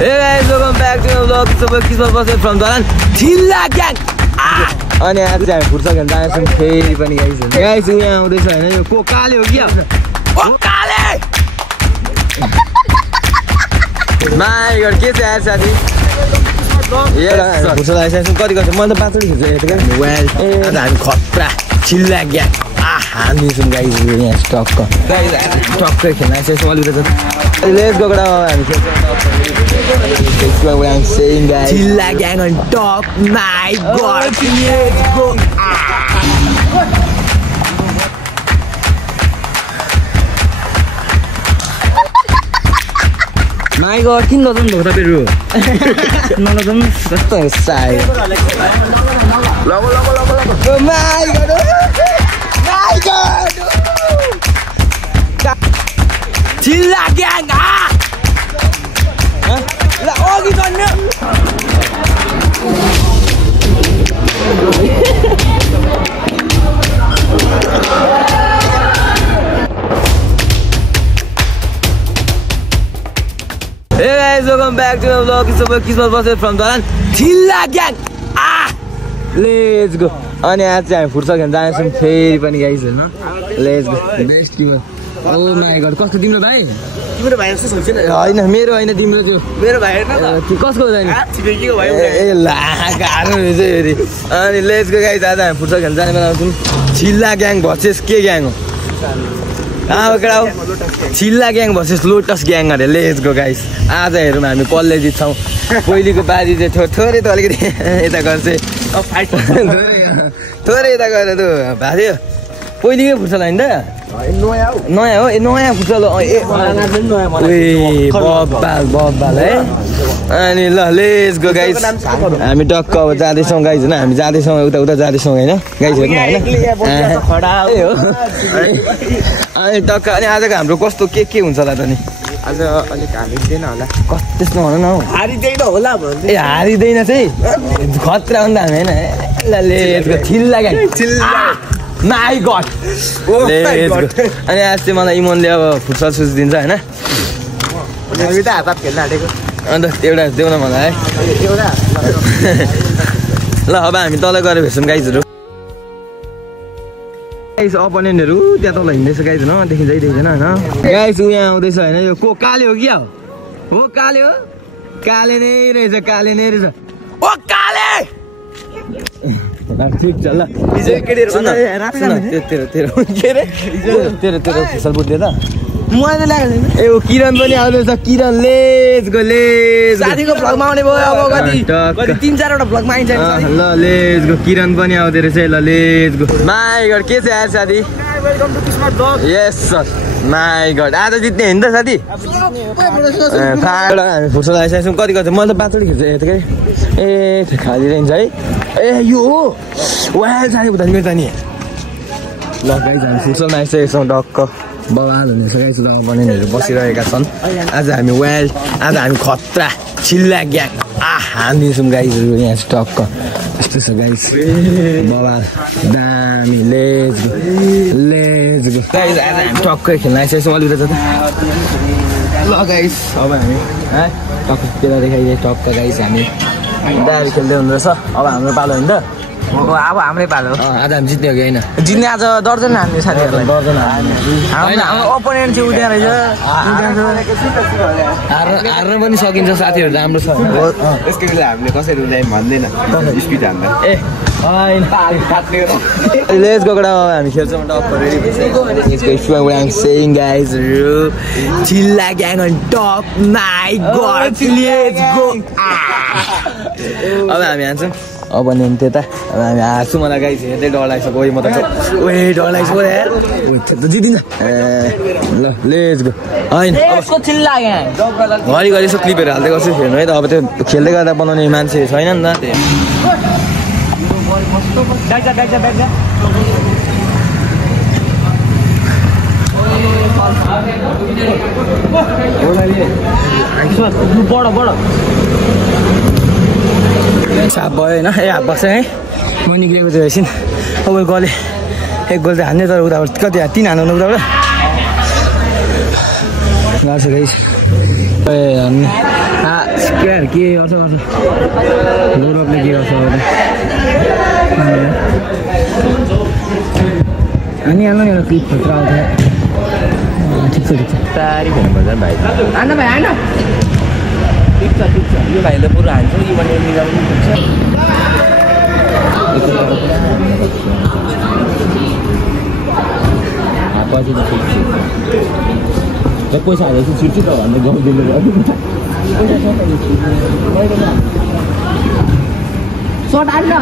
Hey guys, welcome back to my vlog. It's about Kismat Basir from Dharan Chilla Gang. अनि आज चाहिँ हामी फुर्सद गर्न जान्छौँ फेरि पनि गाइस यहाँ आउँदैछ हैन यो कोकाले हो कि कोकाले माय गॉड के चाहिँ यार साथी फुर्सद आइसकेछौँ कति गर्छ मैले त पाँचवटा खिच्छु यतिकै वेल आज हामी खतरा चिल्ला ग्याङ हामी छौँ गाइस यहाँ टक्क गाइस टक्कै खेल्न आइसकेछौँ अलिकति लेट्स गो गडा हामी खेल्छौँ That's what I'm saying, guys. Chilla Gang on top. My God, let's go. My God, kin doesn't know that Peru. None of them. That's the side. Oh my God! My God! Chilla Gang. Là ô cái con nữa. Hey guys, welcome back to my vlog. It's about Kismat Basir from Dharan Chilla Gang. Let's go. अनि आज चाहिँ हामी फुर्सद गर्न जान्छौँ फेरि पनि guys हैन. Let's go. Best team. Oh my God, कस्तो तिम्रो भाइ? तिम्रो भाइ जस्तो सोच्छ नि हैन मेरो हैन तिम्रो त्यो मेरो भाइ हैन त कसको छैन ठिकैको भाइ ए ला गाह्रो रहेछ फेरि अनि लेट्स गो गाइस आज हामी फुर्सद गर्न जाने बेलामा चिल्ला ग्याङ भर्सेस के ग्याङ हो अब कडा चिल्ला ग्याङ भर्सेस लोटस ग्याङ अरे लेट्स गो गाइस आज हेरौँ हामी कसले जित्छौँ पहिलेको बाजी चाहिँ थोरै त अलिकति यता गर्छ फाइट थोरै यता गरेर त भाथ्यो पहिलेकै फुर्सद हैन त नयाँ हो नयाँ फुटबल बब्बाल है अनि ल लेट्स गो गाइस हामी टक्क अब जाँदैछौँ गाइस होइन हामी जाँदैछौँ उता जाँदैछौँ होइन गाइस हेर्नु होइन अनि टक्क अनि आजको हाम्रो कस्तो के हुन्छ होला त नि आज अलिक हारिँदैन होला कस्तो त्यस्तो भन न हौ हारिँदैन होला ए हारिँदैन चाहिँ खतरा हो नि त हामी होइन ल लेट्स गो चिल्ला ग्याङ My God! अनि आज चाहिँ मलाई इमोनले अब फुटसल सुज दिन्छ होइन अन्त एउटा देऊ न मलाई है ल अब हामी तल गएर भेट्छौँ गाइजहरू गाइस अपोनेन्टहरू त्यहाँ तल हिँड्दैछ गाइज न देखिँदै देख्दैन होइन गाइस यहाँ आउँदैछ होइन यो को काले हो कि हो काले हो काले नै रहेछ ओ काले ठीक छ ल तेरो फसल बुझ्यो त मैले ल्याएको छैन ए किरण पनि आउँदैछ किरण लेट्स गो साथीको भ्लगमा आउने भयो अब कति 3-4 वटा भ्लगमा आइन्छ ल लेट्स गो किरण पनि आउँदै रहेछ ल लेट्स गो माय गॉड के छ यार साथी welcome to Kismat blog yes sir my god आज जित्ने हैन त साथी हामी फुर्सद आइसकेछौँ कति गर्छ मैले त 5 वटा खिच्छु यतिकै ए खाली रहन्छ है ए यो हो वाह साथी बुझ्नु मेरो त नि ल गाइस हामी फुर्सदमा आइसकेछौँ डक्क बवाल हुनेछ गाइस ल बनेनहरू बसिरहेका छन् आज हामी खतरा चिल्ला ग्याङ हामी छौँ गाइसहरू यहाँ टक्क यस्तो छ गाइस बवाल दामी लेट्स गो गाइस आज हामी टक्कै खेल्न आइसकेछौँ अलिकति ल गाइस अब हामी है टक्क बेला देखाइदिए टक्क गाइस हामी दारी खेल्दै हुँदो रहेछ अब हाम्रो पालो होइन त अब हाम्रै पालो आज हामी जित्ने हो कि होइन जित्ने आज दर्जन हान्ने साथीहरूलाई दर्जन हाम्रो ओपोनेन्ट चाहिँ उठ्या रहेछ हार्न पनि सकिन्छ साथीहरू राम्रो छ यसको बेला हामीले कसरी उठाइ भन्दैन स्पिड हान्दा ए लेट्स गो गडा हामी खेल्छौँ टप रेडी सेइङ गाइस चिल्ला gang on top my god let's go अब हामी हान्छौँ अब नि त्यता अब हामी हार्छु मलाई गाइस हेर्दै डर लाग्छ गयो म त डर लाग्छ यार जितिन्छ ल लेट्स गो हैन यसको चिल्ला ग्याङ घरि यसो क्लिपहरू हाल्दै गर्छु हेर्नु है त अब त्यो खेल्दै गर्दा बनाउने मान्छे छैन नि त साप भयो होइन ए हात बस्छ है म निक्लेको चाहिँ एकछिन अब गोल एक गोल चाहिँ हान्ने तर उताबाट कति 3 हान्नु उताबाट गाइस ए स्क्वायर के गर्छ लोडपले के गर्छ अनि हाल्नु एउटा क्लिप खतरा आउँछ ठिक छ तारिफ हेर्नुपर्छ भाइ हान्न भाइ हान्न ठिक छ यो भाइले पुरो हान्छ यो भने मिलाउनु पर्छ पछि त ठिक छ पैसा हालेर चाहिँ छुट्टी त भन्दा गाउँ दिनु भयो सर्ट हाल्न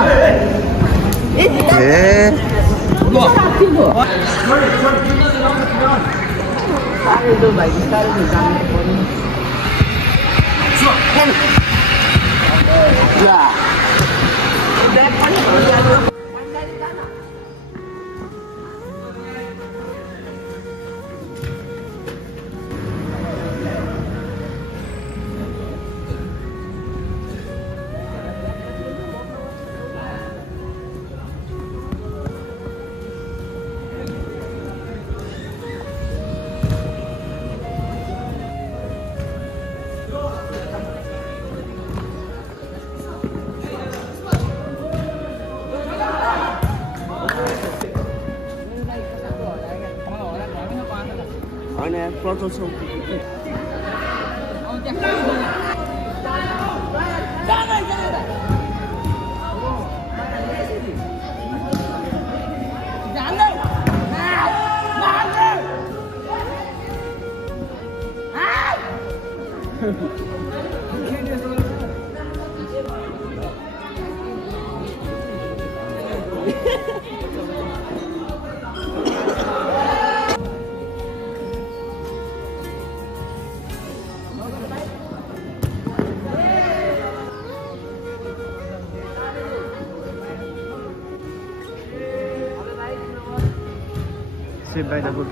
by the good.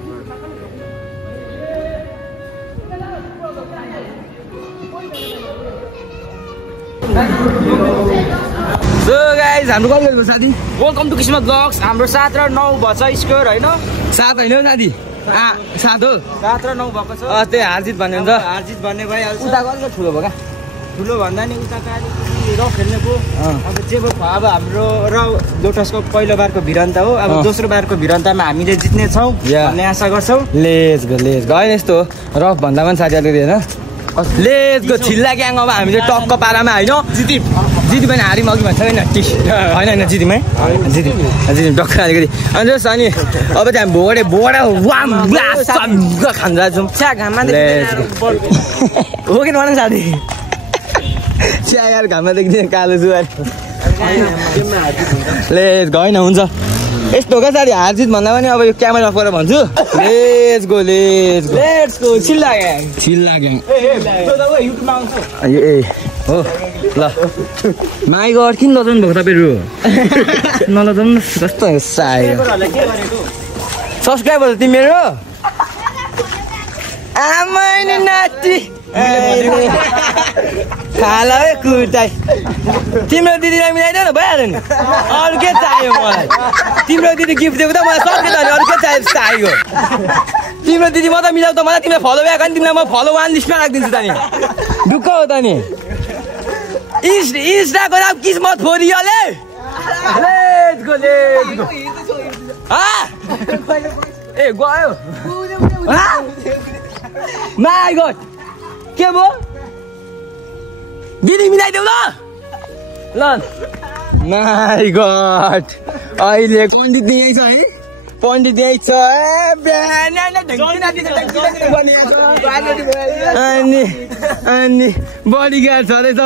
So guys, हाम्रो कति बज्यो साथी? Welcome to Kismat blogs. हाम्रो 7 र 9 भछ स्कोर हैन? 7 हैन साथी. 7 हो. 7 र 9 भएको छ. त्यही हारजित भन्ने हुन्छ. हारजित भन्ने भइहाल्छ. उताको अलिक ठुलो भयो का? ठुलो भन्दा नि उताको अलिक र खेल्नेको अब जेबो अब हाम्रो र लोटसको पहिलो बारको भिरन्त हो. अब दोस्रो बारको भिरन्तमा हामीले जित्ने छौं भन्ने आशा गर्छौं. लेट्स गो हैन यस्तो हो. रफ भन्दा पनि साथीहरुले हैन. लेट्स गो छिल्ला ग्याङ अब हामीले टक्क पारामा हैन जिति पनि हारिम अघि भन्छ हैन हैन जितिम है जितिम टक्क अलिकति अनि जस अनि अब चाहिँ भोडे वाम ब्लास्ट खान जान्छौँ छ्या घाममा हो कि भन साथी छ्या यार घाममा देख्दैन कालो जुवार लेट्स गो हैन हुन्छ यस्तो क्या साथी हारजित भन्दा पनि अब यो क्यामेरा अफ गरेर भन्छु लेट्स गो छिल्ला ग्याङ ए हो ल माइ गड किन लजाउनु भएको तपाईँहरू नलजाउनु कस्तो सब्सक्राइबर तिमीहरू आमाइने नाति खाला है कुटाइ तिम्रो दिदीलाई मिलाइदियो न भइहाल्यो नि अरू के चाहियो मलाई तिम्रो दिदी गिफ्ट दिएको त मलाई सक्यो त अरू के चाहियो तिम्रो दिदी म त मिलाउ त मलाई तिमीलाई फलो ब्याक अनि तिमीलाई म फलो 1 लिस्टमा राखिदिन्छु त नि ढुक्क हो त नि इन्स्टाको नाम किस्मत फोरियोले लेट्स गो ए गयो माइ गड के भयो दिदी मिलाइदेऊ ल माइ गड अहिले पण्डित यही छ है पण्डित यही छ अनि बडीगार्ड छँदैछ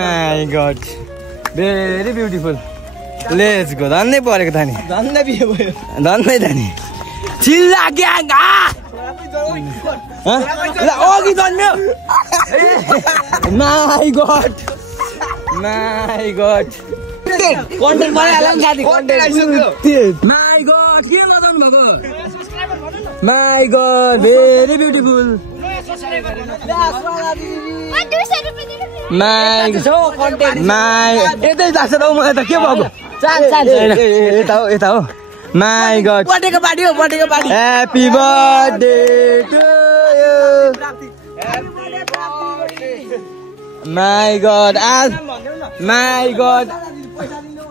my god very beautiful let's go धन्दै परेको त नि धन्दै त नि छिल्ला ग्याङ अघि जन्म्यो माइ गड कन्टेन्ट बनाइहाल्यो नि साथी माइ गड के नजानु भएको my god very beautiful my यतै लाग्छ त मलाई त के भएको यता हो माइ गड बर्थडेको party happy birthday to you my god आज माई गॉड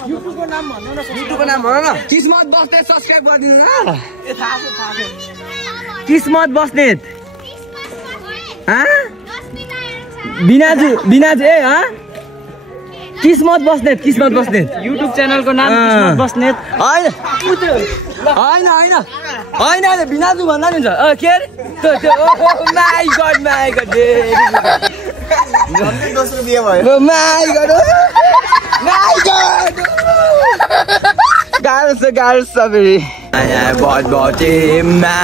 युट्युबको नाम भन न किस्मत बस्नेत सब्स्क्राइब गरिदिनु ल किस्मत बस्नेत बिनाजु ए किस्मत बस्नेत युट्युब च्यानलको नाम किस्मत बस्नेत होइन बिनाजु भन्दा नि हुन्छ के अरे माई गड दोस्रो बिहे भयो माई गड गाह्रो छ फेरि बटबटेमा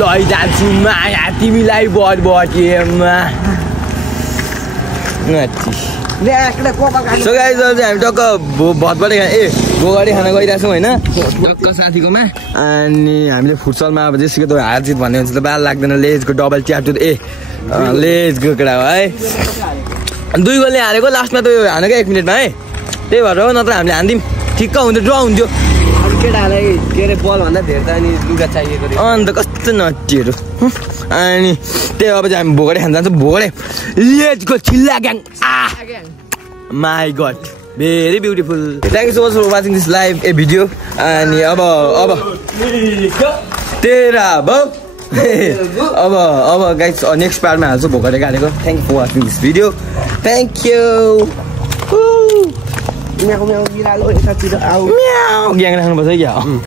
लैजान्छु माया तिमीलाई बटबटेमा सो गाइस हामी टक्क भतबटे गोगडी खाना गइरहेको छौँ होइन टक्क साथीकोमा अनि हामीले फुटसलमा अब जेसुकै त हारजित भन्ने हुन्छ त बाल लाग्दैन लेजको डबल च्याप्टु लेजको केटा हो है 2 गोलले हारेको लास्टमा त हानेको 1 मिनटमा है त्यही भएर हो नत्र हामीले हान्दिउँ ठिक्क हुन्थ्यो ड्र हुन्थ्यो केटालाई के अरे बल भन्दा धेरै त अनि लुगा चाहिएको अन्त कस्तो नटीहरू अनि त्यही अब चाहिँ हामी भोगडे खान जान्छौँ भोगडे लेट्स गो चिल्ला gang my god very beautiful thank you so much for watching this live video अनि अब तेरा अब गाइस नेक्स्ट पार्टमा हाल्छु भोगडे गाडेको thank you for watching this video thank you यहाँको बिरालो यतातिर आऊ ग्याङ राख्नुपर्छ क्या